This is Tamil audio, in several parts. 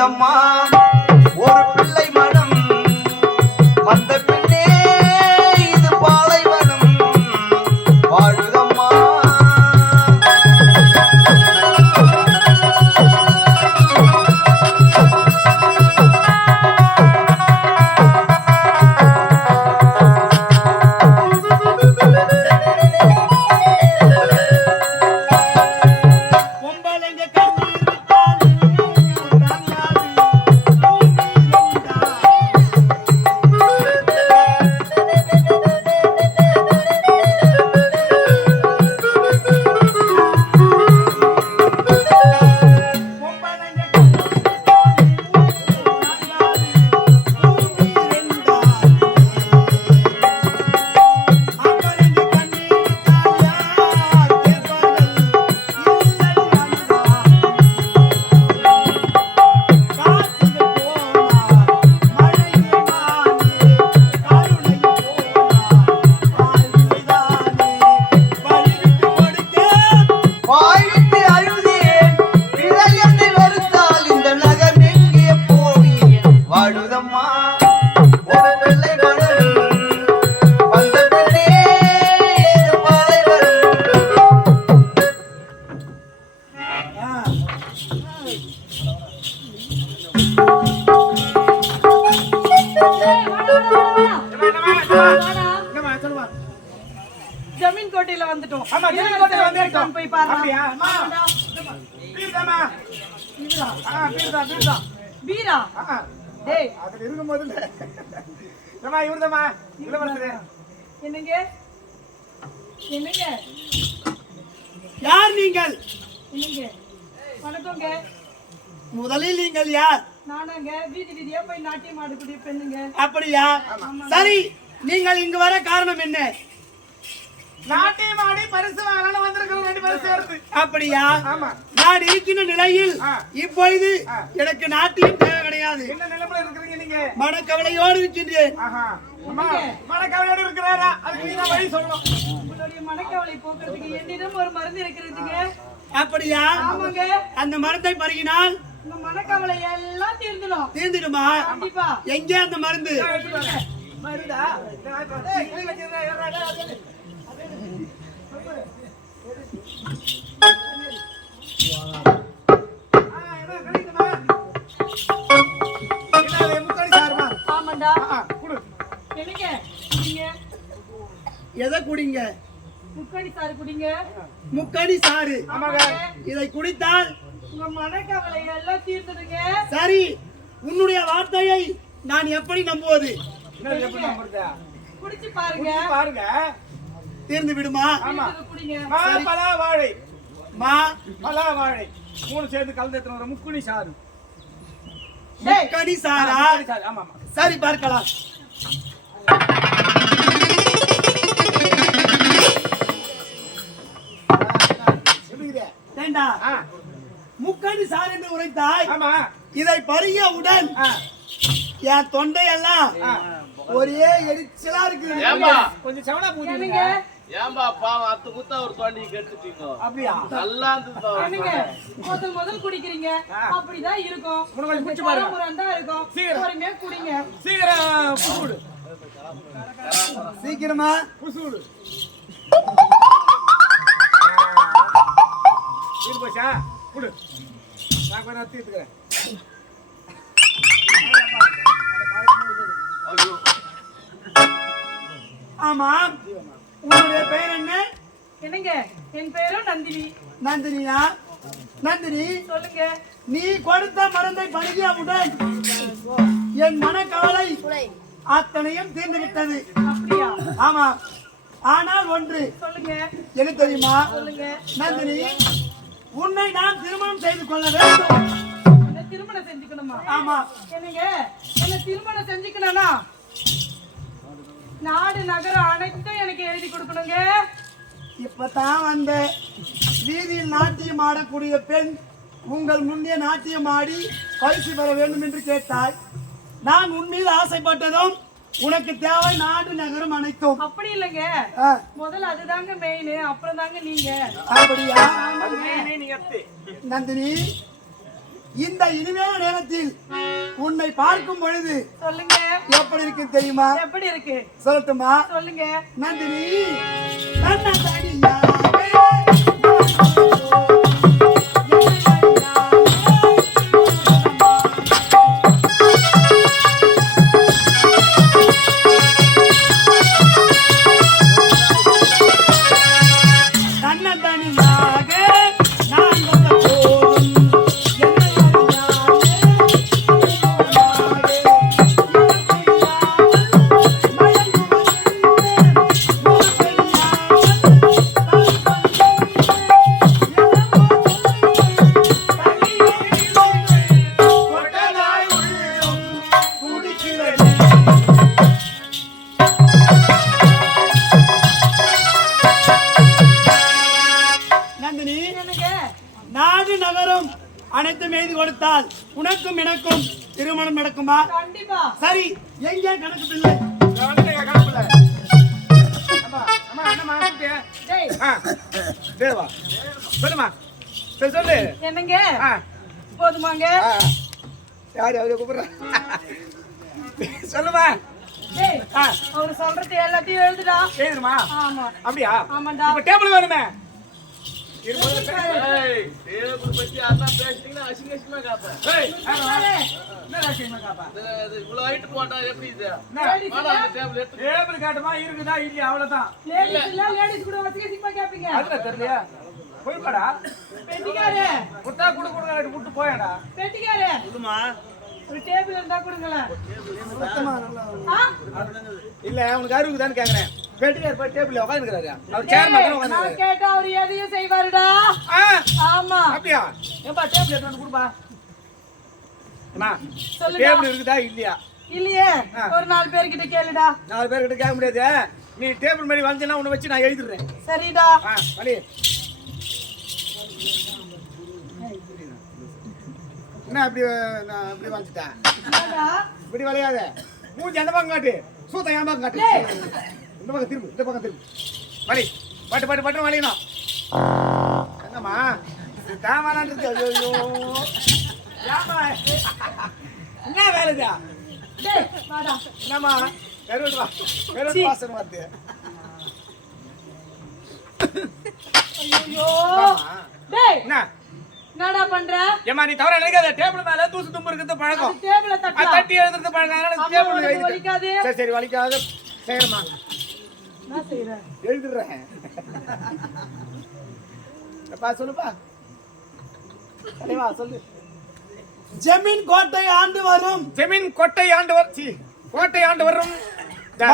வாழுதம்மா ஒரு பிள்ளை மனம் வந்த பின்னே இது பாலைவனம் வாழுதம்மா. ஜமீன் கோட்டையில வந்துட்டோம். ஆமா, ஜமீன் கோட்டையில வந்துட்டோம். போய் பாருங்க. அப்படியா? அம்மா. பீர்தாமா. பீரா. பீர்தா. பீரா. டேய், அதுல இருக்க முதல்ல. ஏமா இவர்தாமா. இளவரசரே. என்னங்க? என்னங்க? யார் நீங்கள்? என்னங்க? வணக்கங்க. முதலில் நீங்கள் யார்? நானாங்க வீதி வீதியா போய் நாட்டியம் ஆடக்கூடிய பெண்ணுங்க. அப்படியா? சரி, நீங்கள் இங்கு வர காரணம் என்ன? நாட்டியம் ஆடி பரிசு வாங்கலாம்னு வந்திருக்கிறோம். 2 பரிசு வருது. அப்படியா? ஆமா. நான் இருக்கின்ற நிலையில் இப்பொழுது எனக்கு நாட்டியம் தேவை கிடையாது. என்ன நிலைமையில இருக்கீங்க நீங்க? மனக்கவலையோடு இருக்கின்றேன். அம்மா, மனக்கவலையோடு இருக்கிறாரா? அதுக்கு நீங்க வழி சொல்லணும். உங்களுடைய மனக்கவலை போக்குறதுக்கு என்னிடம் ஒரு மருந்து இருக்கிறதுங்க. அப்படியா? ஆமாங்க. அந்த மருந்தை பருகினால் உங்க மனக்கவலை எல்லாம் தீர்ந்துடும். தீர்ந்துடுமா? கண்டிப்பா. எங்கே அந்த மருந்து? மருந்தா? ஆமாண்டா. என்னங்க? குடிங்க. எதை குடிங்க? முக்கணி சாறு குடிங்க. முக்கணி சாறு. இதை குடித்தால் உங்க மனக்கவலை எல்லாம் தீர்ந்துடுங்க. சரி, உன்னுடைய வார்த்தையை நான் எப்படி நம்புவது? குடிச்சு பாருங்க. பாருங்க, தீர்ந்து விடுமா? குடிங்க. மா பலா வாழை 3 சேர்ந்து கலந்து எடுத்துற முக்குணி சாறு. முக்கணி சாரா? ஆமா. சரி, பார்க்கலாம். முக்கணி சார் என்று உரைத்தாய். இதை பருகியவுடன் என் தொண்டையெல்லாம் ஒரே எரிச்சலா இருக்கு. கொஞ்சம் செவனா பூஜைங்க. ஏம்பா பாவம் அத்து குத்தா ஒரு தோண்டி கெடுத்துட்டீங்க. அப்படியா? நல்லா இருந்துது. முதல் குடிக்கிறீங்க. அப்படிதான் இருக்கும். குடிச்சு பாருங்க. முரண்டா இருக்கும். பொறுமையா குடிங்க. சீக்கிரம் புசுடு. சீக்கிரமா புசுடு. போச்சா குடு. நான் கொஞ்சம் தீர்த்துக்கிறேன். ஆமா, உன்னுடைய பெயர் என்ன? என்னங்க? என் பெயரும் நந்தினி. நந்தினியா? நந்தினி, சொல்லுங்க. நீ கொடுத்த மருந்தை பருகியவுடன் என் மனக்கவலை அத்தனையும் தீர்ந்து விட்டது. அப்படியா? ஆமா. ஆனால் ஒன்று சொல்லுங்க. என்ன தெரியுமா? சொல்லுங்க. நந்தினி, உன்னை நான் திருமணம் செய்து கொள்ள வேண்டும். என்ன திருமணம் செஞ்சுக்கணுமா? ஆமா. என்னங்க? என்ன திருமணம் செஞ்சுக்கணும்னா நாடு நகரம் அனைத்தும் எனக்கு எழுதி கொடுக்கணுங்க. இப்பதான் வந்த வீதியில் நாட்டியம் ஆடக்கூடிய பெண் உங்கள் முன்னே நாட்டியம் ஆடி பரிசு பெற வேண்டும் என்று கேட்டாய். நான் உன் மீது ஆசைப்பட்டதும் உனக்கு தேவை நாடு நகரம் அனைத்தும். அப்படி இல்லைங்க, முதல்ல அதுதாங்க மெயின், அப்புறம் தாங்க நீங்க. அப்படியா? நந்தினி, இந்த இனிமையான நேரத்தில் உன்னை பார்க்கும் பொழுது சொல்லுங்க எப்படி இருக்கு தெரியுமா? எப்படி இருக்கு சொல்லட்டுமா? சொல்லுங்க. நந்தினி தன்னந்தனியா நாடு நகரம் அனைத்தும் எழுதி கொடுத்தால் உனக்கும் எனக்கும் திருமணம் நடக்குமா? கண்டிப்பா. சரி, எங்கே கணக்கு பிள்ளை? என்னங்க போதுமாங்க? சொல்லுமா. அவரு சொல்றது எல்லாத்தையும் எழுதுடா. எழுதுமா? ஆமா. அப்படியா? ஆமாண்டா. இப்ப டேபிள் வேணுமே. டேபிள் பத்தி அதான் பேசிட்டீங்கன்னா அசிங்கமா காப்பேன். இவ்வளவு ஹைட் போட்டா எப்படி இது? டேபிள் காட்டுமா இருக்குதா இல்லையா? அவ்வளவுதான். லேடிஸ் கூட வசிக்கமா கேப்பீங்க. அதுல தெரியலையா? போய்டா. பெட்டிக்காரே குட்டா குடு விட்டு போயடா. பெட்டிக்காரே சொல்லுமா. ஒரு டேபிள் இருந்தா கொடுங்களேன். இல்ல உனக்கு அறிவுக்குதான்னு கேக்குறேன். பெட்டிக்கார போய் டேபிள்ல உட்கார்ந்துக்கறாரு. அவர் சேர்மன் உட்கார்ந்து. நான் கேட்டா அவர் எதையும் செய்வாருடா. ஆமா. அப்படியா? ஏப்பா டேபிள் எடுத்து வந்து குடுப்பா. அம்மா சொல்லுடா. டேபிள் இருக்குதா இல்லையா? இல்லையே. ஒரு 4 பேர் கிட்ட கேளுடா. 4 பேர் கிட்ட கேட்க முடியாது. நீ டேபிள் மாதிரி வந்தேன்னா உன்னை வச்சு நான் எழுதிடுறேன். சரிடா. வலி. என்ன அப்படி நான் அப்படி வந்துட்டேன். இப்படி வளையாத. மூஞ்சி அந்த பக்கம் காட்டு. சூத்த என் பக்கம் காட்டு. இந்த பக்கம் திரும்பு. இந்த பக்கம் திரும்பு. வலி. பட்டு வலியணும். என்னம்மா தாமானான்றது? ஐயோ ஏமா என்ன வேலைதா? டேய் வாடா. என்னம்மா கருவா வாசனை வருது. ஐயோ டேய் என்ன என்னடா பண்ற? ஏமா நீ தவற நினைக்காத. டேபிள் மேல தூசு தும்பு இருக்குது பழக்கம். டேபிள தட்டா. தட்டி எழுதுறது பழக்கம். அதனால டேபிள் வலிக்காதே. சரி வலிக்காத. செய்யறமா. என்ன செய்ற? எழுதுறேன். அப்பா சொல்லுப்பா. தலைவா சொல்லு. ஜமீன் கோட்டை ஆண்டு வரும். ஜமீன் கோட்டை ஆண்டு வரும். கோட்டை ஆண்டு வரும்.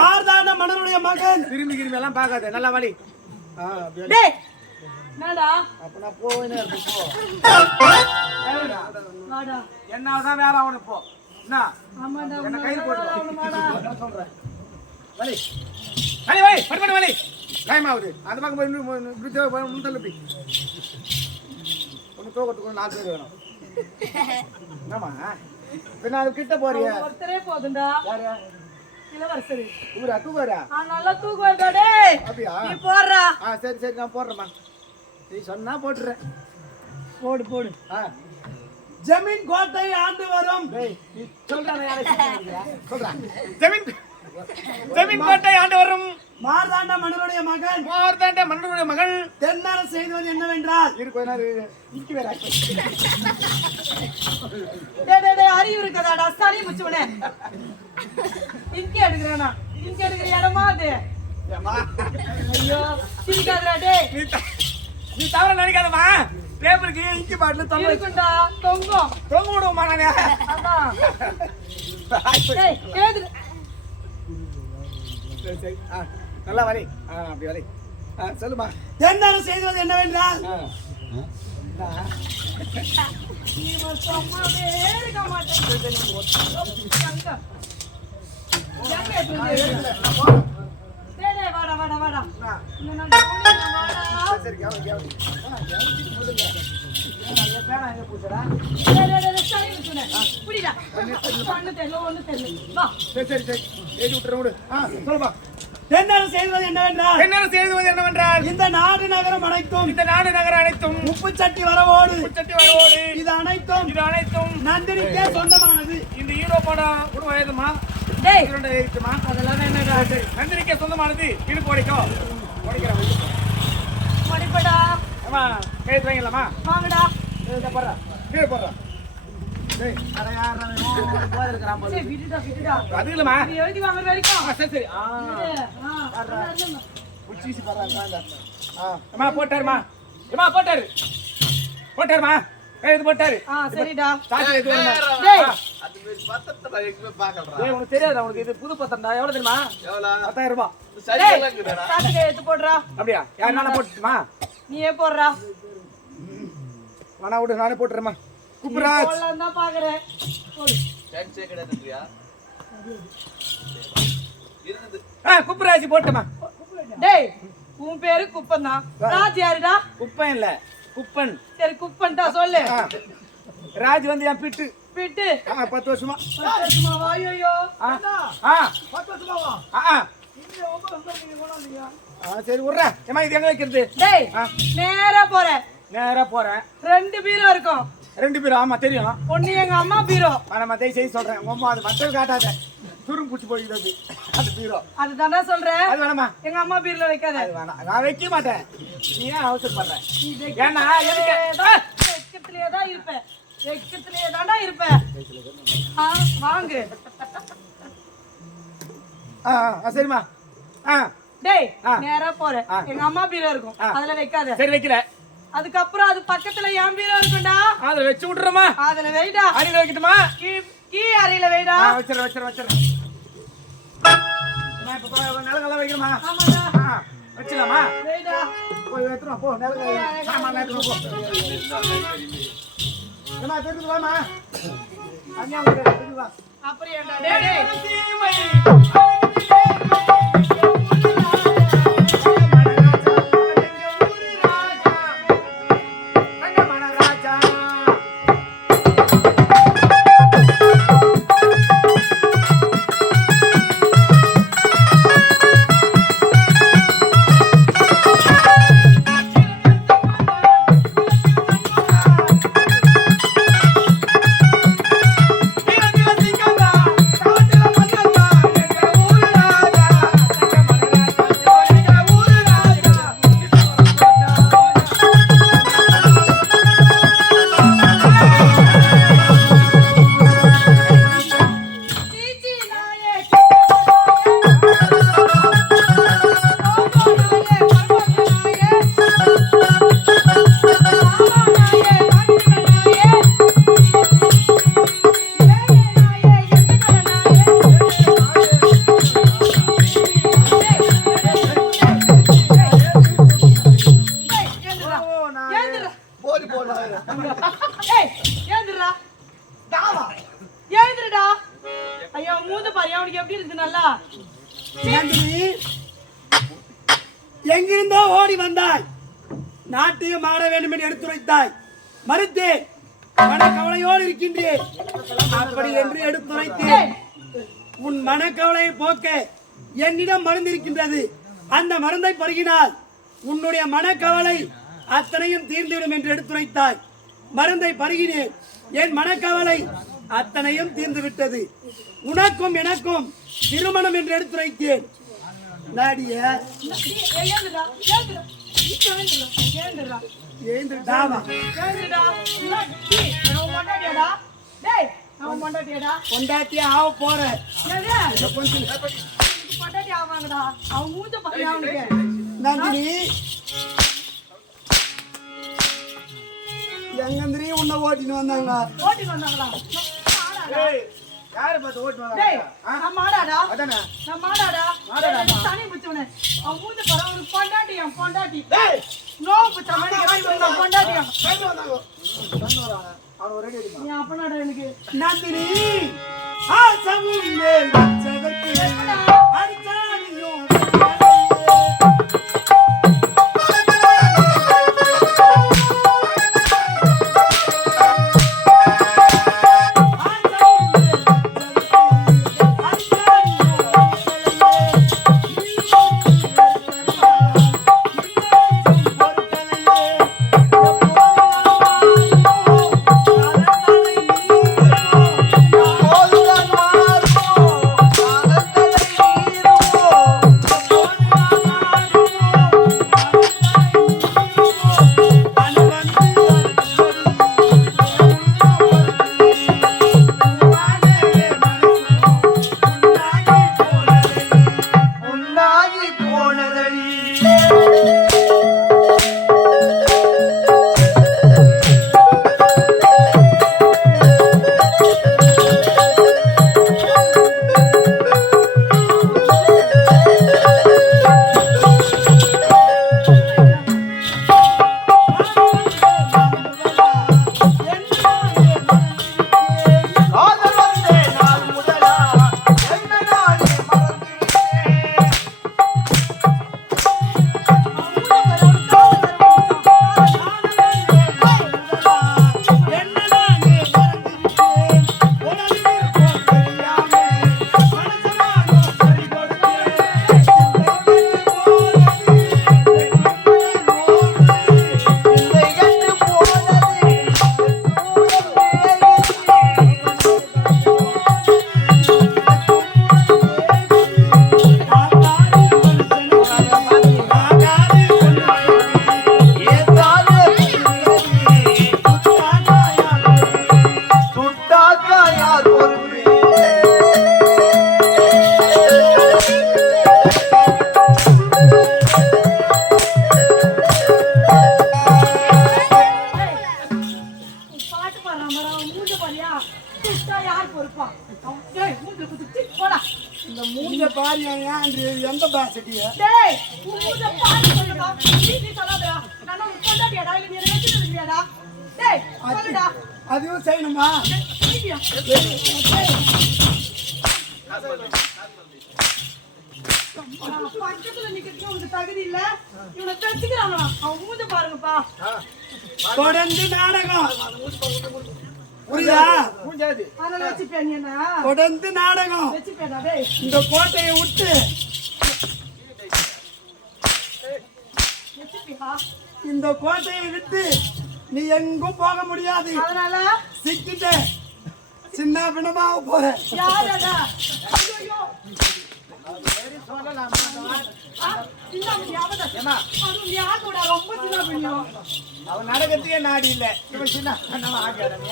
மார்தாண்ட மன்னனுடைய மகன். திரும்பி எல்லாம் பார்க்காத. நல்லா வலி. டேய் என்னடா? அப்ப நான் போவேனே போ. வாடா. என்னதான் வேற அவன போ. என்ன? ஆமாடா. என்ன கைது போடு. வாடா. நான் சொல்றேன். வலி. வலி படுபடு வலி. டைம் ஆகுது. அந்த பக்கம் போய் முந்தல்ல போய். ஒன்னு தோக்கத்துக்கு 4 பேர் வேணும். என்னம்மா? பின்ன அது கிட்ட போறியா? ஒருத்தரே போதும்டா. யாரு? இளவரசர். ஊரா தூக்குறா? நல்லா தூக்குவாடா டேய். அப்படியா? நீ போடுறா. சரி நான் போடுறேம்மா. நீ சொன்னா போட்டுறேன். போடு. ஜமீன் கோட்டை ஆண்டு வரும். டேய் நீ சொல்றானே யாரை சொல்றா. ஜமீன் கோட்டை ஆண்டு வரும். மார்தாண்ட மன்னனுடைய மகன். தென்னார செய்வது என்னவென்றால் இருக்கு வேற. டேய் அறிவு இருக்கதாடா சரி முச்சுவனே. இங்க எடுக்கறானா? இங்க எடுக்கற இடமா அது? ஐயோ சிரிக்காதடா டேய். நீ தவற நினைக்காதமா. பேப்பருக்கு இங்கி பாட்டில் தொங்குடா. தொங்க விடுவோமா நானே? அதான். டேய் கேது. சரி நல்லா வலி. அப்படி வலி. சொல்லுமா. தென்னார செய்வது என்னவென்றால் நீ சும்மாவே இருக்க மாட்டே. டேய் வாடா. நான் வாடா. சரி கேவடி. புரியுதா? ஒண்ணு தெரியல. வா. சரி ஏறி விட்டுற விடு. சொல்லுப்பா. தென்னரசு செய்வது என்னவென்றால் தென்னரசு செய்வது என்னவென்றால் இந்த நாடு நகரம் அனைத்தும் உப்புச்சட்டி வரவோடு இது அனைத்தும் நந்தினிக்கே சொந்தமானது. இந்த ஹீரோ படம் குடும்பம் ஏதுமா இருக்குமா? அதெல்லாம் என்ன நந்தினிக்கே சொந்தமானது. இடுப்பு உடைக்கும் மணிப்படா ஏமா கைது வாங்கலாமா? வாங்கடா. போடுறா கீழே போடுறா. விட்டுடா அது இல்லம்மா. இது எழுதி வாங்குற வரைக்கும் சரி அம்மா போட்டாருமா கைது போட்டாரு. சரிடா. சாட்சி எடுத்து வரணும். டேய் அது மாதிரி பத்திரத்தை எங்கேயுமே பார்க்கலடா. ஏய் உனக்கு தெரியாதா? உனக்கு இது புது பத்திரம்டா. எவ்வளவு தெரியுமா? எவ்வளோ? 10,000 ரூபாய். சரியா இருக்குடா. சாக்கு எடுத்து போடுறா. அப்படியா? யார் நானே போட்டுமா? நீயே போடுறா. வேணா விடு, நானே போட்டுறேம்மா. குப்புராஜ் போடலாம் தான் பாக்குறேன். போடு. சான்ஸே கிடையாதுன்றியா? இருக்குது. குப்புராஜ் போட்டுமா. டேய் உன் பேரு குப்பன் தான். ராஜ் யாருடா? குப்பன் இல்ல, குப்பன். சரி குப்பன் தான் சொல்லு. ராஜ் வந்து என் பிட்டு பிட்டு 10 வருஷமா. வாயோயோ சரி விட்றேன். ஏமா இது எங்க வைக்கிறது? டேய் நேரா போற. நேரா போறேன். 2 பீரோ இருக்கும். 2 பேரும். ஆமா தெரியும். ஒண்ணு எங்க அம்மா பீரோ. நம்ம தயவு செய்து சொல்றேன். உமா அது மக்கள் காட்டாத. துரும் பூச்சி போயிடுது அது பீரோ. அதுதான்டா சொல்றேன். அது வேணாமா? எங்க அம்மா பீரோல வைக்காத. அது வேணாம். நான் வைக்க மாட்டேன். நீ ஏன் அவசரப்படுற? ஏன்னா எக்கத்திலேயே தான் இருப்பேன். எக்கத்திலேயே தான்டா இருப்ப. வாங்கு. சரிம்மா. டேய் நேரா போற. எங்க அம்மா பீரோ இருக்கும். அதுல வைக்காத. சரி வைக்கல. அதுக்கப்புறம் அது பக்கத்துல என் பீரோ இருக்கும்டா. அதுல வச்சு விட்டுறமா? அதுல வைடா. அடியில வைக்கட்டுமா? கீ அறையில வைடா. வச்சிடறேன். நான் இப்ப நிலங்கெல்லாம் வைக்கணுமா? ஆமாடா. வச்சிடலாமா? வைடா. போய் வைத்துறோம். போ நிலங்கெல்லாம். ஆமா வைத்துறோம். போ. ஏமா தெரிஞ்சு வாமா. அண்ணா தெரிஞ்சு வா. அப்படியேடா. டேய் எங்கிருந்தோ ஓடி வந்தாய். நாட்டியம் ஆட வேண்டும் என்று எடுத்துரைத்தாய். மறுத்தேன். மனக்கவலையோடு இருக்கின்றேன். அப்படி என்று எடுத்துரைத்தேன். உன் மனக்கவலையை போக்க என்னிடம் மருந்து இருக்கின்றது. அந்த மருந்தை பருகினால் உன்னுடைய மனக்கவலை அத்தனையும் தீர்ந்துவிடும் என்று எடுத்துரைத்தாய். மருந்தை பருகினேன். என் மனக்கவலை அத்தனையும் தீர்ந்து விட்டது. உனக்கும் எனக்கும் திருமணம் என்று எடுத்துரைத்தேன். நாடிய பொண்டாட்டி ஆக போற நந்தினி எங்கந்திரி உன்னை ஓட்டின்னு வந்தாங்களா? யாரு பார்த்து ஓட்டு வந்தாங்க? டேய் நான் மாடாடா. அதானே நான் மாடாடா. தண்ணி புடிச்சவனே. அவன் மூஞ்ச பாரு. அவனுக்கு பொண்டாட்டி. டேய் நோ புச்ச மாதிரி அவன் பொண்டாட்டி. கண்ணு வந்தாங்க. கண்ணு வராங்க. அவன் ரெடி ஆயிடுமா? நீ அப்பனாடா எனக்கு. நந்தினி ஆசமும் மேல் வச்சதற்கு அடிச்சாடியும் யார் எந்த பாசட்டிய டேய் உன் மூஞ்ச பாரு சொல்லுடா நீ சொல்லாதடா நான் உன் பொண்டாட்டியாடா இல்ல நீ என்ன சொல்றியாடா டேய் சொல்லுடா அதுவும் செய்யணுமா ஐயா பக்கத்துல நிக்கிறதுக்கு உனக்கு தகுதி இல்ல இவனை தெரிஞ்சுக்கிறாங்களா அவன் மூஞ்ச பாருங்கப்பா தொடர்ந்து நாடகம் புரியுதா அதனால வச்சுப்பேன் நீ என்ன தொடர்ந்து நாடகம் வச்சுப்பேடா டேய் இந்த கோட்டையை விட்டு வச்சுப்பியா இந்த கோட்டையை விட்டு நீ எங்கும் போக முடியாது அதனால சிக்கிட்ட சின்ன பின்னமாக போற யாரடா ஐயோ சின்ன பிள்ளையாவதா அது யாரோட ரொம்ப சின்ன பிள்ளையோ அவன் நடக்கிறதுக்கே நாடி இல்ல இவன் சின்ன நம்ம ஆகியாரன்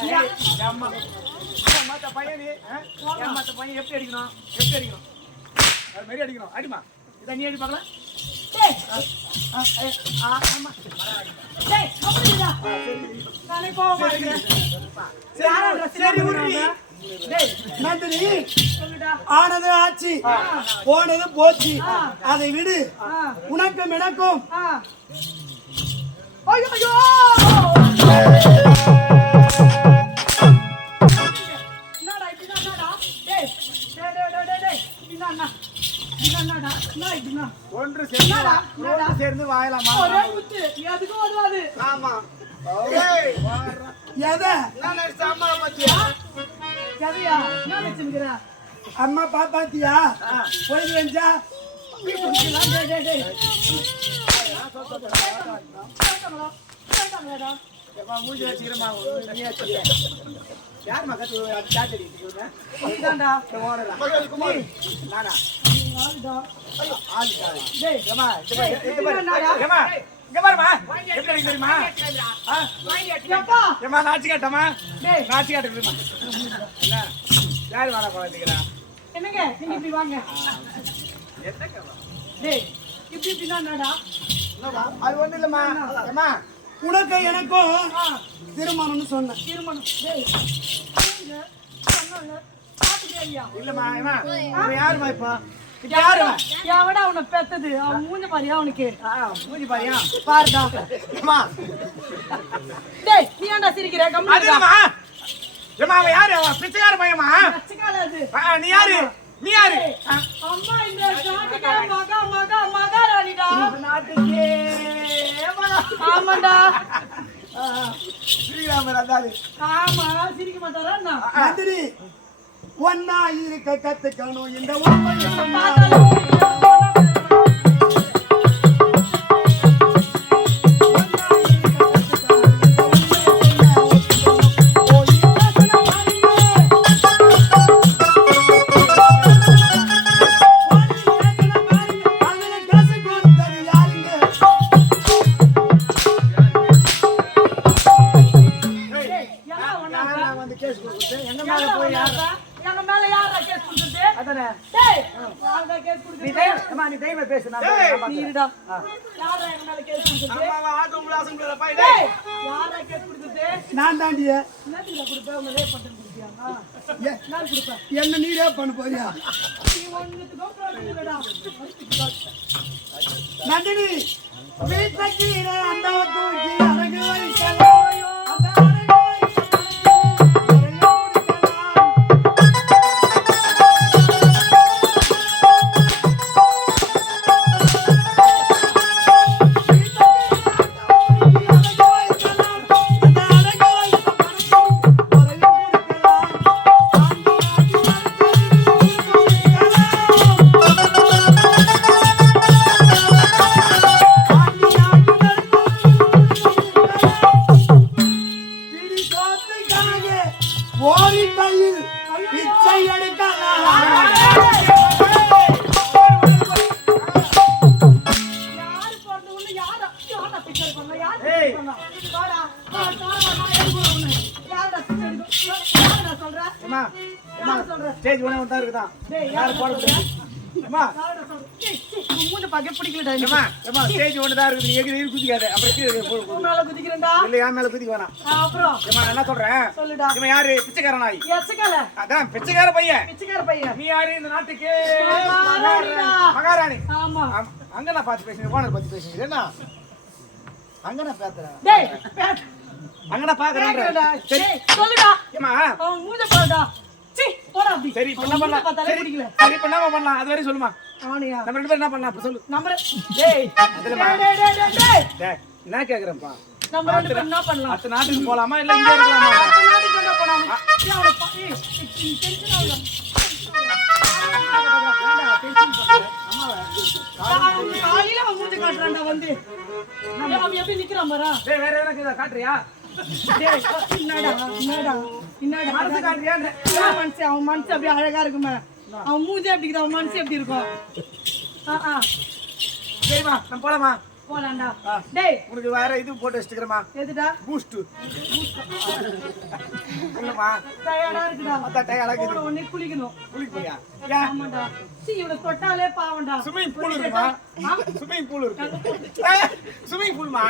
அம்மா மத்த பையன் மத்த பையன் எப்படி அடிக்கணும் அது மாதிரி அடிக்கணும் அடிமா இதை நீ அடி பார்க்கலாம் டேய் ஆமா டேய் அப்படிடா நானே கோவப்படுறேன் சரி உருளி டேய் நந்தினி சொல்லுடா ஆனது ஆச்சு போனது போச்சு அதை விடு உனக்கும் எனக்கும் ஐயோ ஐயோ என்னடா இப்படி என்னடா டேய் டேய் என்னடா என்னடா நான் இப்படினா ஒன்று சேர்ந்து வாயலாமா ஒரே குத்து எதுக்கும் வருவாது ஆமா எதை அம்மா பத்தியா கதையா நான் வச்சிருக்கிற அம்மா பாப்பாத்தியா போயிட்டு வந்துச்சா டேய் டேய் மூஞ்சி வச்சுக்கிறமா யார் மக்கள் சாத்தடி இதான்டா நானா டேய் ஏமா இங்க பாருமா எப்படி அடிக்க தெரியுமா எப்பா ஏமா நாச்சி காட்டமா டேய் நாச்சி காட்ட தெரியுமா என்ன யார் வாடா குழந்தைங்களா என்னங்க நீங்க இப்படி வாங்க டேய் இப்படி என்னடா அது ஒண்ணு இல்லம்மா ஏமா உனக்கு எனக்கும் திருமணம்னு சொன்னேன் திருமணம் டேய் சொன்னல பாத்துக்கே இல்லையா இல்லம்மா ஏமா இவன் யாருமா இப்போ இது யாருமா எவடா அவனை பெத்தது அவன் மூஞ்ச பாரியா அவனுக்கு மூஞ்சி பாரியா பாருடா ஏமா டேய் நீ ஏன்டா சிரிக்கிற அது கம்முனு இல்லம்மா ஏமா அவன் யாரு அவன் பிச்சைக்கார பையன்மா அச்சக்கால அது நீ யாரு நீ யாரு அம்மா இந்த நாட்டுக்கு மகாராணிடா நாட்டுக்கே ஆமாடா ஸ்ரீராமர் அதாது ஆமா சிரிக்க மாட்டாரா என்ன நந்தினி ஒன்னா இருக்க கத்துக்கணும் இந்த உண்மையை சொன்னா. நான் வந்து கேஸ் கொடுக்குறேன் எங்க மேல போய் எங்க மேல யாரா கேஸ் கொடுத்தது அதானே டேய் யாரா கேஸ் கொடுத்தது நீ தைரியமா பேசு நான் நீ இருடா யாரா எங்க மேல கேஸ் கொடுத்தது அம்மா ஆட்டம் உலாசம் கூட பை டேய் யாரா கேஸ் கொடுத்தது நான் தாண்டிய என்னதுல கொடுப்ப உங்க ரேப் பண்ணி கொடுத்தியாங்க நான் கொடுப்பேன் என்ன நீரே பண்ண போறியா நீ ஒண்ணுத்துக்கு போறீங்கடா நந்தினி வீட்டுல கீரை அந்த தூக்கி அழகு வைக்கலாம் அந்த அழகு ஓரி கையில் பிச்சை எடுக்கலாம் யாரு போறது ஒண்ணு யாரா யாரா பிச்சர் பண்ணல யாரு பிச்சர் பண்ணல வாடா நான் எடுக்குறேன் உன்னை யாரா பிச்சர் எடுக்க யாரா சொல்ற அம்மா யாரா சொல்ற ஸ்டேஜ் ஒண்ணே வந்தா இருக்குதா டேய் யார் போட அம்மா யாரோட சொல்றது? சீ, சீ, உன் மூஞ்ச பார்க்க பிடிக்கலடா எனக்கு. ஏம்மா ஏம்மா ஸ்டேஜ் ஒண்ணுதான் இருக்குது நீ எகிரி குதிக்காத அப்புறம் கீழே போடு உன் மேல குதிக்கிறேன்டா. இல்ல என் மேல குதிக்க வேணாம் அப்புறம் ஏம்மா நான் என்ன சொல்றேன் சொல்லுடா. இவன் யாரு பிச்சைக்கார நாய் எச்சக்கால அதான் பிச்சைக்கார பையன் பிச்சைக்கார பையன். நீ யாரு இந்த நாட்டுக்கு மகாராணிடா. மகாராணி ஆமா. அங்க நான் பார்த்து பேசுறேன் ஓனர் பத்தி பேசுறேன் என்ன அங்க நான் பேசுறேன் டேய் அங்க நான் பாக்குறேன் கேக்குறடா. சரி டேய் சொல்லுடா. ஏம்மா அவன் மூஞ்ச பாருடா. சீ போடா அப்படி. சரி இப்ப என்ன அவன் மூஞ்ச பண்ணலாம் பார்த்தாலே சரி பிடிக்கல. சரி இப்ப என்ன பண்ணலாம் அது வரையும் சொல்லுமா அவனையா நம்ம ரெண்டு பேரும் என்ன பண்ணலாம் அப்ப சொல்லு நம்பர் டேய் அதுலமா? டேய் டேய் டேய் டேய் டேய் என்ன கேக்குறேன்ப்பா நம்ம ரெண்டு பேரும் என்ன பண்ணலாம்? அடுத்த நாட்டுக்கு போலாமா இல்ல இங்கே இருக்கலாமா அடுத்த நாட்டுக்கு என்ன பண்ணலாம்? ஏய் அவன டென்ஷன் ஆகுது. காலையில அவன் மூஞ்சி காட்டுறான்டா வந்து. ஏய், அவன் எப்படி நிக்கிறான் பாரா. டேய் வேற எதனா இருக்குதா காட்டுறியா டேய் என்னடா மனசு காட்டுறியா அவன் மனசு அப்படியே அழகா இருக்குமே. அவன் மூஞ்சி எப்படி இருக்குது, அவன் மனசு எப்படி இருக்கும்? சரிம்மா நம்ம போலாமா போலாம்டா. டேய் உனக்கு வேற இது போட்டு வச்சுக்கிறேம்மா எதுடா? பூஸ்ட் இல்லம்மா டயர்டா இருக்குடா. அதான் டயர்டா இருக்குது போன உடனே குளிக்கணும். குளிக்க போறியா ஆமாடா. சீ இவனை தொட்டாலே பாவம்டா. ஸ்விமிங் பூல் இருக்குமா ஸ்விமிங் பூல் இருக்கு ஸ்விமிங் பூல்மா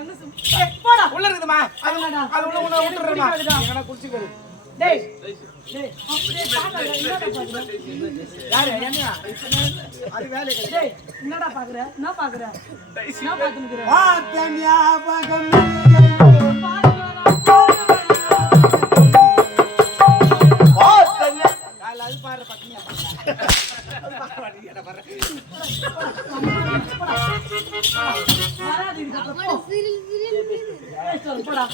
எங்க ஏய், போடா. உள்ள இருக்குதுமா அது என்னடா? அது உள்ள உள்ள எனக்கு விட்டுறேம்மா பிடிக்காதுடா. எங்கனா குளிச்சுக்கோ டேய் டேய் அப்படியே பாக்காத. என்னடா பாக்குற? யாரு என்னையா அது வேலை கிடையாது டேய் என்னடா பாக்குற? என்ன பாக்குற? என்ன பாத்துக்கிற? பார்த்த ஞாபகம் காலைல அது பாரு பத்தினியா வராது இதுக்கப்புறம் போ. ஏய், சொல்லு, போடா.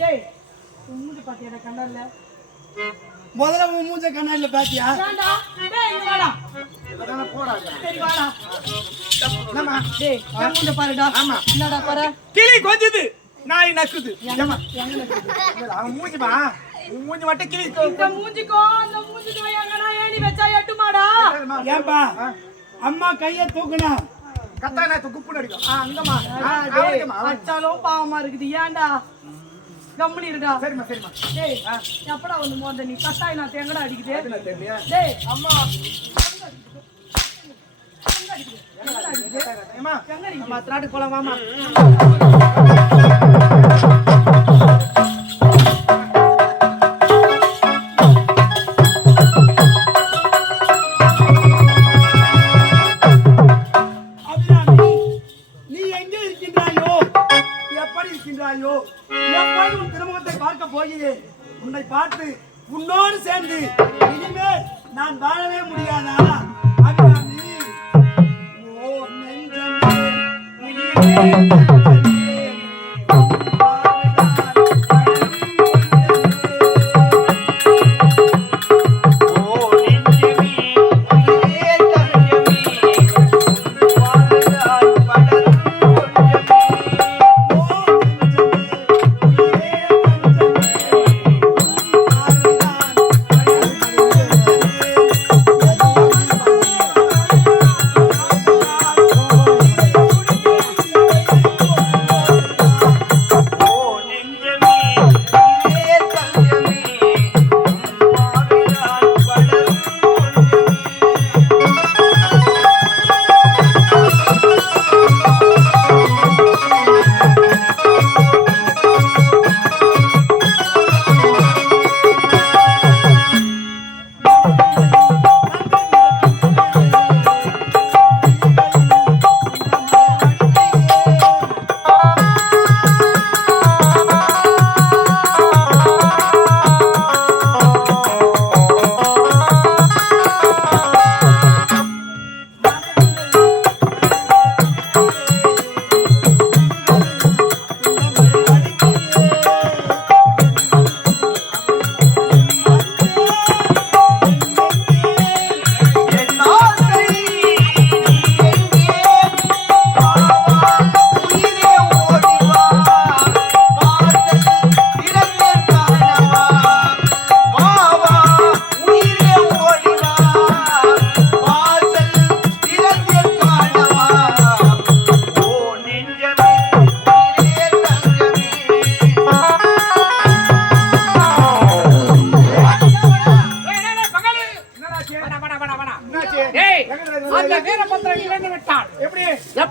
டேய் உன் மூஞ்சி பாத்தியாடா கண்ணால? முதல்ல உன் மூஞ்ச கண்ணாடியில பாத்தியா? வேண்டா. டேய் இங்க வாடா. அதான போறாங்க சரி வாடா. என்னம்மா டேய் என் மூஞ்ச பாருடா. ஆமா. என்னடா பாரு? கிளி கொஞ்சுது நாய் நக்குது ஏம்மா எங்க இருக்குது? அவன் மூஞ்சிமா உன் மூஞ்சி மட்டும் கிளி இந்த மூஞ்சிக்கும் அந்த மூஞ்சிக்கும் எங்கனா ஏணி வச்சா எட்டுமாடா? ஏன்பா அம்மா கைய தூக்குனா கத்தா நான் குப்புன்னு அடிக்கும் அங்கம்மா டேய் வச்சாலும் பாவமா இருக்குது. ஏன்டா கம்முனி இருடா. சரிம்மா சரிம்மா டேய் எப்படா வந்து மோந்த நீ கட்டாய் நான் எங்கடா அடிக்குது? என்ன தெரியலையா டேய் அம்மா ஏம்மா எங்க அடிக்குது? நம்ம நாட்டுக்கு போலாம் வாமா அபிராமி நீ எங்கே இருக்கின்றாயோ எப்படி இருக்கின்றாயோ எப்போது உன் திருமுகத்தை பார்க்க போகிறேன் உன்னை பார்த்து உன்னோடு சேர்ந்து இனிமேல் நான் வாழவே முடியாதா அபிராமி ஓ நெஞ்சமே உயிரே நெஞ்சமே ஓ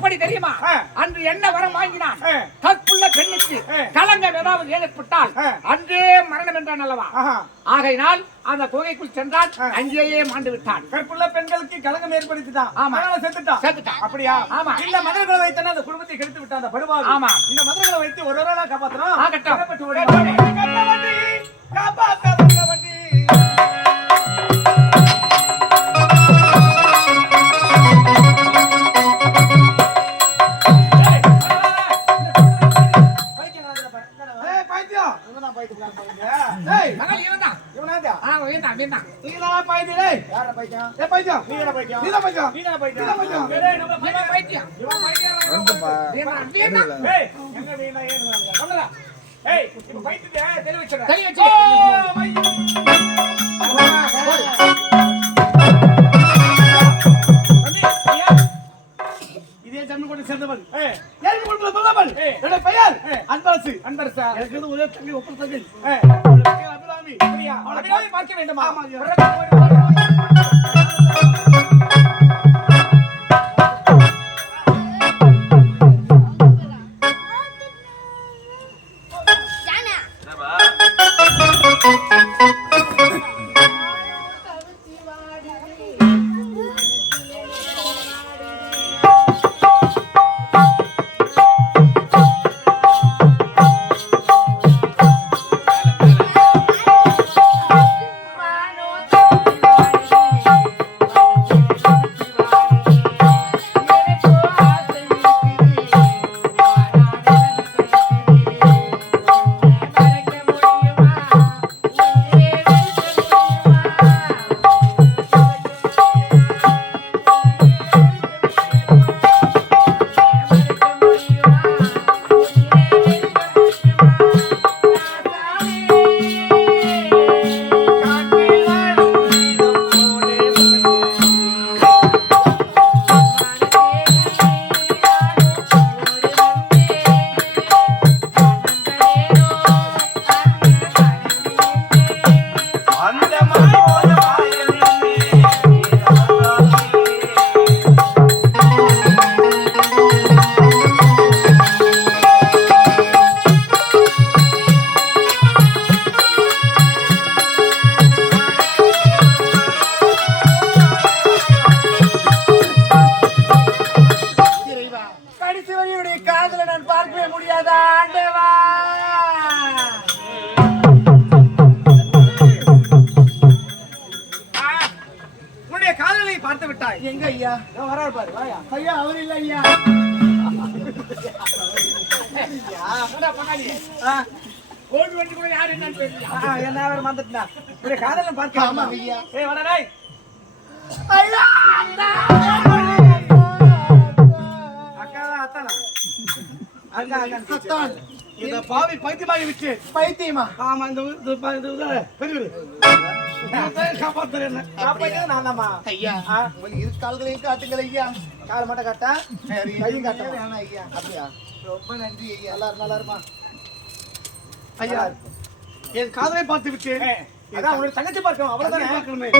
எப்படி தெரியுமா? அன்று என்ன வரம் வாங்கினான்? கற்புள்ள பெண்ணுக்கு களங்கம் ஏதாவது ஏற்பட்டால் அன்றே மரணம் என்றான் அல்லவா? ஆகையினால் அந்த குகைக்குள் சென்றான், அங்கேயே மாண்டு விட்டான். கற்புள்ள பெண்களுக்கு களங்கம் ஏற்படுத்திட்டான். ஆமா, செத்துட்டான். அப்படியா? ஆமா. இந்த மதுரைகளை வைத்தா அந்த குடும்பத்தை கெடுத்து விட்டான் அந்த படுபாவி. ஆமா. இந்த மதுரைகளை வைத்து ஒரு நாளா காப்பாத்தணும். ஆகட்டும். காப்பாத்த வண்டி. இதே ஜமீன் சேர்ந்தவன் பெயர் அன்பரசு. அன்பரசா எனக்கு ஒரே தங்கி ஒப்பல் தங்கி அபிராமி. அபிராமி பார்க்க வேண்டுமா? எங்க ஐயா வராரு பாரு. வாயா ஐயா. அவர் இல்ல ஐயா. கோடி வண்டி கூட யாரு என்னன்னு தெரியல. என்ன அவர் மறந்துட்டா. ஒரு காதல பார்க்க. ஆமா ஐயா. ஏய் வாடா டேய். ஐயா அக்கா அத்தானா. அத்தான் இந்த பாவி பைத்தியமாகி விட்டு. பைத்தியமா? ஆமா. இந்த பெரிய காப்பாத்துறேன். காப்பாத்துறேன் நான் தான்மா. ஐயா உங்களுக்கு இரு கால்களையும் காட்டுங்கள் ஐயா. கால் மட்டும் காட்டா கையும் காட்ட வேணாம் ஐயா. அப்படியா? ரொம்ப நன்றி ஐயா. நல்லா இருமா ஐயா. என் காதலை பார்த்து விட்டேன். அதான் உங்களுடைய தங்கச்சி பார்க்கணும். அவ்வளவுதானே பார்க்கணுமே.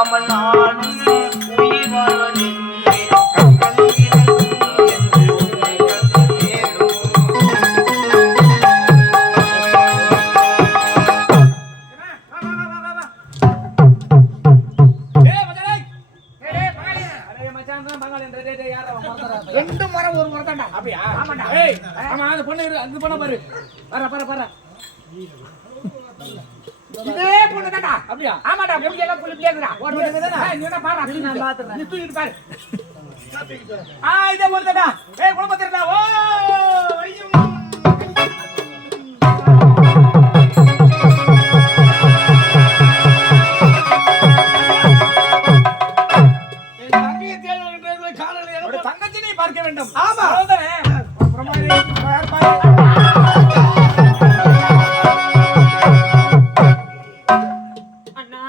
இல்லாமல் நான் உயிர் வாழ்வதெங்கே கண்கள் இரண்டும் என்று உன்னை கண்டு தேடும் ரெண்டு மரம் ஒரு மரம் தான்டா. அப்படியா? ஆமாடா. ஏய், ஆமா அந்த பொண்ணு அந்த பொண்ண பாரு. பாரு. இதே பொண்ணு தான்டா. அப்படியா? ஆமாடா. எப்படி எல்லாம் புள்ளி பிளேங்கடா. நீ என்ன பாரு. நான் பாத்துறேன். நீ தூக்கிட்டு பாரு. இதே பொண்ணு தான்டா. ஏய் குடும்பத்திரடா. ஓ! ஐயோ! தங்கச்சினை பார்க்க வேண்டும். ஆமா அண்ணா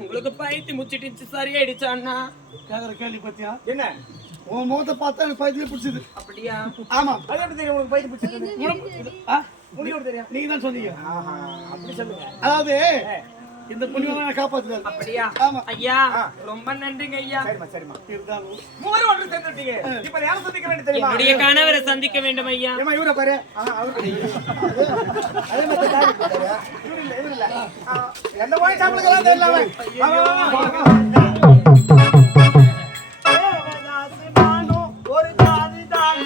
உங்களுக்கு பைத்தி முச்சிட்டு சரியாயிடுச்சு அண்ணா. கேக்குற கேள்வி பத்தியா? என்ன உன் முகத்தை பார்த்தா எனக்கு பைத்தியம் பிடிச்சது. அப்படியா? ஆமா. அது எப்படி தெரியும் உனக்கு பைத்தியம் பிடிச்சது? முடிவு தெரியும். நீங்க தான் சொன்னீங்க. அப்படி சொல்லுங்க. அதாவது இந்த புண்ணியமா நான் காப்பாத்துறேன். அப்படியா? ஆமா. ஐயா ரொம்ப நன்றிங்க ஐயா. சரிமா. இருந்தாலும் மூணு ஒன்று சேர்ந்துட்டீங்க. இப்போ யாரை சந்திக்க வேண்டும் தெரியுமா? என்னுடைய கணவரை சந்திக்க வேண்டும் ஐயா. ஏமா இவரை பாரு. அவரு அதே மாதிரி தாடி பாரு. இவரு இல்ல. என்ன போய் சாப்பிடுறதெல்லாம் தெரியல அவன். ஒரு ஜாதி தான்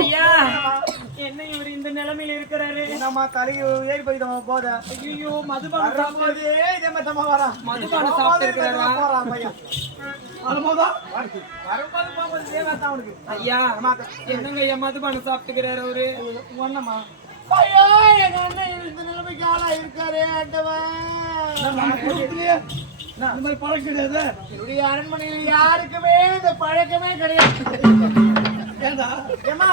ஐயா என்ன இவர் இந்த நிலைமையில இருக்கிறாரு? நம்ம தலைக்கு ஏறி போயிட்டோம் போத. ஐயோ மதுபானம் சாப்பிட்டு இதே மாதிரி வரா. மதுபானம் சாப்பிட்டு இருக்கிறாரா? போறான் பையன். வரும்போது போகும்போது இதே மாதிரி தான் அவனுக்கு. ஐயா என்னங்க ஐயா மதுபானம் சாப்பிட்டுக்கிறாரு அவரு? ஒண்ணமா ஐயோ எங்க அண்ணன் இந்த நிலைமைக்கு ஆளா இருக்காரு ஆண்டவன். இந்த மாதிரி பழக்கம் கிடையாது. என்னுடைய அரண்மனையில் யாருக்குமே இந்த பழக்கமே கிடையாது. ஏண்டா ஏமா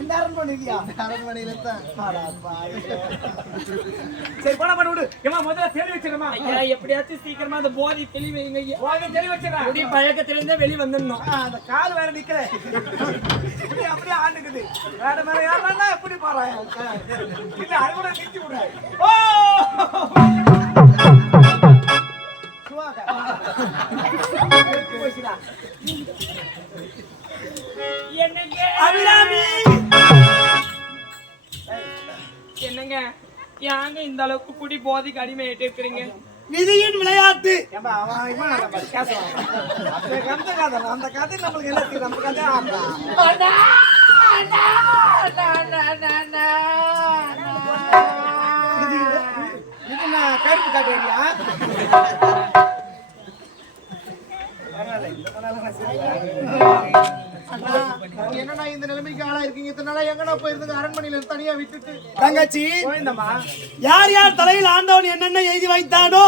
இந்த அரண்மனை இல்லையா? அரண்மனையில தான். சரி போன பண்ண விடு. ஏமா முதல்ல தெளி வச்சிரமா. ஐயா எப்படியாச்சும் சீக்கிரமா அந்த போதி தெளி வைங்க ஐயா. போதி தெளி வச்சிரா. அப்படி பழக்கத்துல இருந்தே வெளிய வந்துடணும். அந்த கால் வேற நிக்கற. இப்படி அப்படியே ஆண்டுக்குது. வேற மேல யாரன்னா எப்படி பாறாயா? இல்ல அது கூட நிக்கி விடு. ஓ! சுவாக. போய்டா. என்னங்க அபிராமி என்னங்க யாங்க இந்த அளவுக்கு குடி போதைக்கு அடிமையாயிட்டு இருக்கிறீங்க? விதியின் விளையாட்டு. ஏம்பா அவன் இவன் நம்ம பேசுவான். அந்த கதை கதை அந்த கதை நமக்கு எல்லாம் தெரியும். நம்ம கதை ஆமா. அண்ணா அண்ணா அண்ணா இது நான் கருப்பு காட்டுறியா? என்னன்னா இந்த நிலைமைக்கு ஆளா இருக்கீங்க? இத்தனை நாளா எங்கடா போயிருந்தது? அரண்மனையில தனியா விட்டுட்டு தங்கச்சி யார் யார் தலையில் ஆண்டவன் என்னென்ன எழுதி வைத்தானோ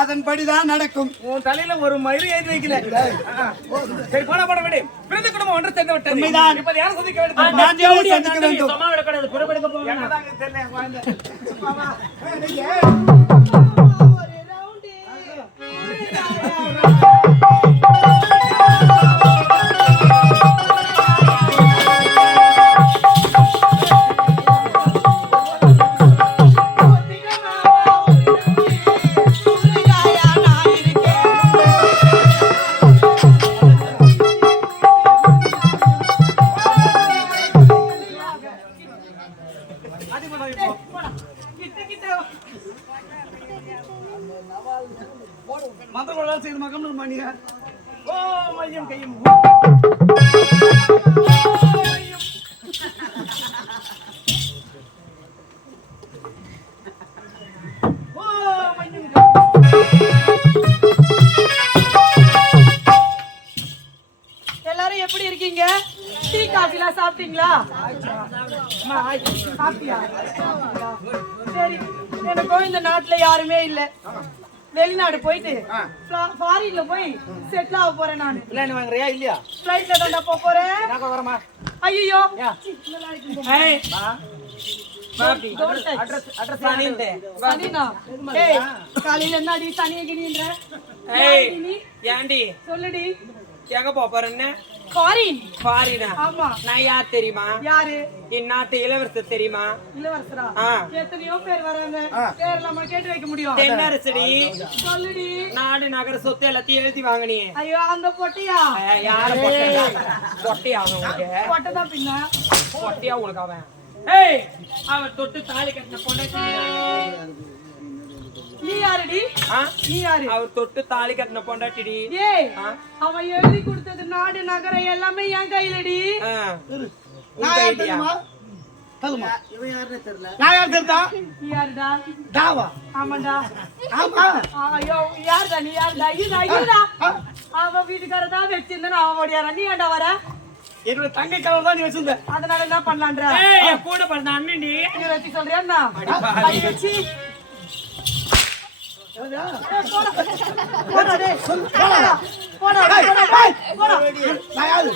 அதன்படிதான் நடக்கும். உன் தலையில ஒரு மயிறு எழுதி வைக்கல. சரி போன போட விடு. பிறந்த குடும்பம் ஒன்று சேர்ந்து விட்டது. உண்மைதான். இப்ப யாரை சந்திக்க வேண்டும்? நான் தேவனை சந்திக்க வேண்டும். சும்மா விடக்கூடாது. புறப்படுக்க போங்க. என்னதாங்க தெரியல குழந்தை. மாமா நீங்க ஒரு ரவுண்டு எல்லாரும் எப்படி இருக்கீங்க? டீ காஃபிலாம் சாப்பிட்டீங்களா? சாப்பிட்டியா? சரி, எனக்கும் இந்த நாட்டுல யாருமே இல்ல. வெளிநாடு போயிட்டு ஃபாரின்ல போய் செட்டில் ஆக போறேன் நானு. பிளான் வாங்குறியா இல்லையா? ஃப்ளைட்ல தான் போறேன். நான் வரமா? ஐயோ காலையில என்னடி சனிய கிணின்ற? ஏண்டி சொல்லுடி. எங்க போறேன்னு? ஃபாரினா? ஆமா. நான் யார் தெரியுமா? யாரு? இந்நாட்டு இளவரசர் தெரியுமா? இளவரசரா? எத்தனையோ பேர் வராங்க, பேர்லாம் கேட்டு வைக்க முடியும். தென்னரசடி. சொல்லுடி. நாடு நகர சொத்து எல்லாத்தையும் எழுதி வாங்கினே. ஐயோ அந்த பொட்டியா? யார பொட்டியா? பொட்டதான் பின்ன. பொட்டியா உனக்கு அவன்? ஏய், அவன் தொட்டு தாலி கட்டின பொண்டாட்டி. நீ யாருடி? நீ யாரு? அவர் தொட்டு தாலி கட்டின பொண்டாட்டிடி. ஏய், அவன் எழுதி கொடுத்தது நாடு நகரம் எல்லாமே என் கையிலடி. நான் யார் தெரியுமா? சொல்லுமா. இவன் யாருன்னு தெரியல. நான் யார் தெரியுதா? நீ யாருடா? தாவா. ஆமாடா. ஆமா. ஐயோ யாருடா நீ? யாருடா? இதுடா. அவன் வீட்டுக்காரர் தான் வச்சிருந்தா அவன் ஓடியாரா. நீ ஏன்டா வர? என்னோட தங்கை கலர் தான் நீ வச்சிருந்த. அதனால என்ன பண்ணலான்ற? ஏய், என் கூட பிறந்த அண்ணன்டி. நீ ரத்தி சொல்றியா என்ன? ஐயச்சி. போடா டேய். போடா. நான் யாரு?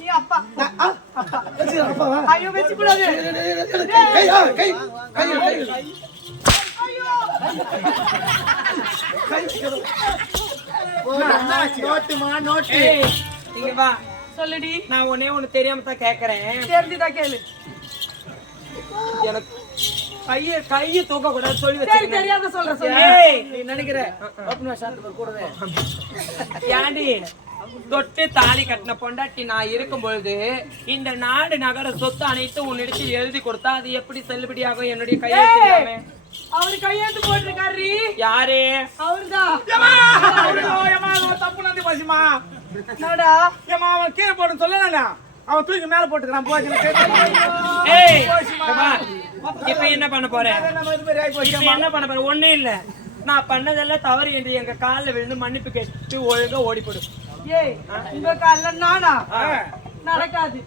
நீ அப்பா. அப்பா. அப்பாவா? ஐயோ வெச்சு கூடாது. கை. ஐயோ. நோட்டு. ஏய், இங்க வா. சொல்லுடி. நான் ஒன்னே ஒண்ணு தெரியாம தான் கேக்குறேன். தெரிஞ்சுதா கேளு. எனக்கு கைய தூக்க கூடாது சொல்லி சரி வச்சிருக்கேன். தெரியாத சொல்ற சொல்லு. ஏய், நீ நினைக்கிற ஓப்பன் ஷாட் கூடவே. ஏண்டி தொட்டு தாலி கட்டின பொண்டாட்டி நான் இருக்கும் பொழுது இந்த நாடு நகர சொத்து அனைத்தும் உன்னிடத்தில் எழுதி கொடுத்தா அது எப்படி செல்லுபடியாகும்? என்னுடைய கையெழுத்து அவரு கையெழுத்து போட்டிருக்காரு. யாரு? அவர்தான். தப்பு நந்தி பசிமா. என்னடா? ஏமா அவன் கீழே போட்டு சொல்லல, அவன் தூக்கி மேல போட்டுக்கிறான். ஏய், இப்ப என்ன பண்ண போறேன்? என்ன பண்ண போறேன்? ஒண்ணும் இல்ல, நான் பண்ணதெல்லாம் தவறு என்று எங்க காலில் விழுந்து மன்னிப்பு கேட்டு ஒழுங்கா ஓடி போடு. ஏய், உங்க கால்ல நானா? நடக்காது.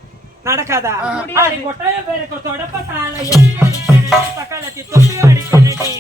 நடக்காதா? அடி கொட்டாய பேருக்கு தொடப்ப காலை பக்காலத்தி தொப்பி அடிக்கடி.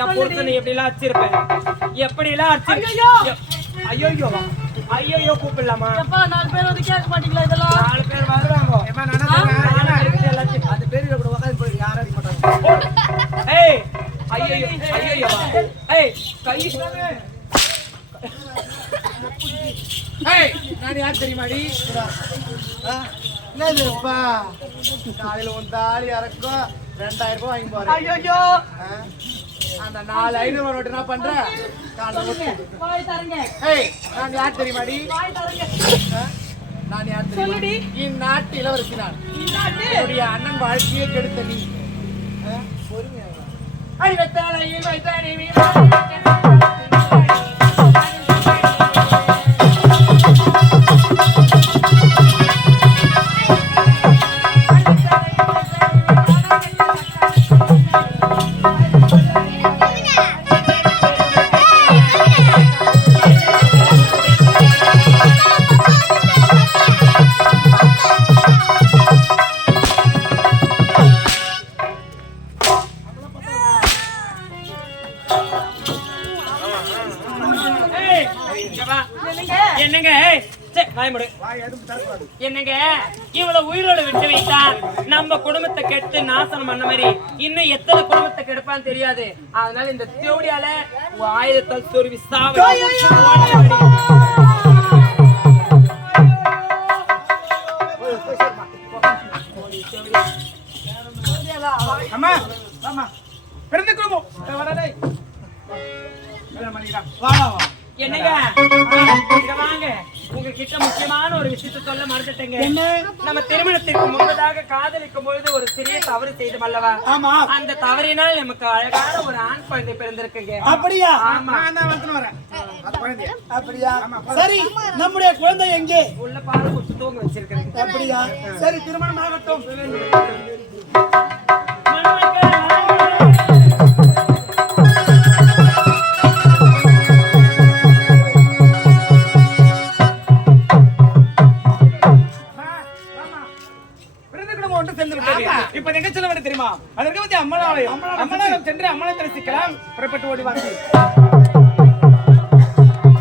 என் புருஷனை எப்படி எல்லாம் அடிச்சிருப்பேன், எப்படி எல்லாம் ஐயோ கூப்பிடலாமா? 4 பேர் வந்து கேட்க மாட்டீங்களா? இதெல்லாம் 4 பேர் வருவாங்க. அந்த பேரில கூட உட்கார்ந்து போய் யாரும் அடிக்க மாட்டாங்க. ஏய், ஐயோ ஏய், கை ஏய், நான் யார் தெரியுமாடி? என்னதுப்பா காலையில உன் தாலி இறக்கும் 2000 ரூபாய் வாங்கி போறேன். ஐயோ அந்த 4500 நோட்டு என்ன பண்ற? வாய் தரங்க. ஏய், நான் யார் தெரியுமாடி? வாய் தரங்க. நான் யார் தெரியுமா? சொல்லுடி. இந்நாட்டு இளவரசி நான். இன்னாட்டு என்னுடைய அண்ணன் வாழ்க்கையை கெடுத்த நீ. பொறுமையா அறிவத்தாலையில் வைத்தாடி என்னங்க என்னங்க இவ்வளவு உயிரோட விட்டு வைத்தா நம்ம குடும்பத்தை கெட்டு நாசனம் பண்ண மாதிரி இன்னும் எத்தனை குடும்பத்தை கெடுப்பான்னு தெரியாது. அதனால இந்த தேவடியால ஆயுதத்தால் சொருவி சாவடி. அம்மா ஆமா பிறந்த குடும்பம் வரடே என்னங்க இங்க வாங்க. உங்ககிட்ட முக்கியமான ஒரு விஷயத்தை சொல்ல மறந்துட்டேங்க. நம்ம திருமணத்திற்கு முன்பதாக காதலிக்கும் பொழுது ஒரு சிறிய தவறு செய்தோம் அல்லவா? ஆமா. அந்த தவறினால் நமக்கு அழகான ஒரு ஆண் குழந்தை பிறந்திருக்குங்க. அப்படியா? ஆமா. நான் வந்து வரேன் அது குழந்தை அப்படியா? சரி, நம்முடைய குழந்தை எங்கே? உள்ள பால் கொடுத்து தூங்க வச்சிருக்கேன். அப்படியா? சரி, திருமணம் ஆகட்டும். இப்ப எங்க செல்ல வேண்டும் தெரியுமா? அதற்கு பத்தி அம்மனாலயம் சென்று அம்மனை தரிசிக்கலாம். புறப்பட்டு ஓடி வாங்க.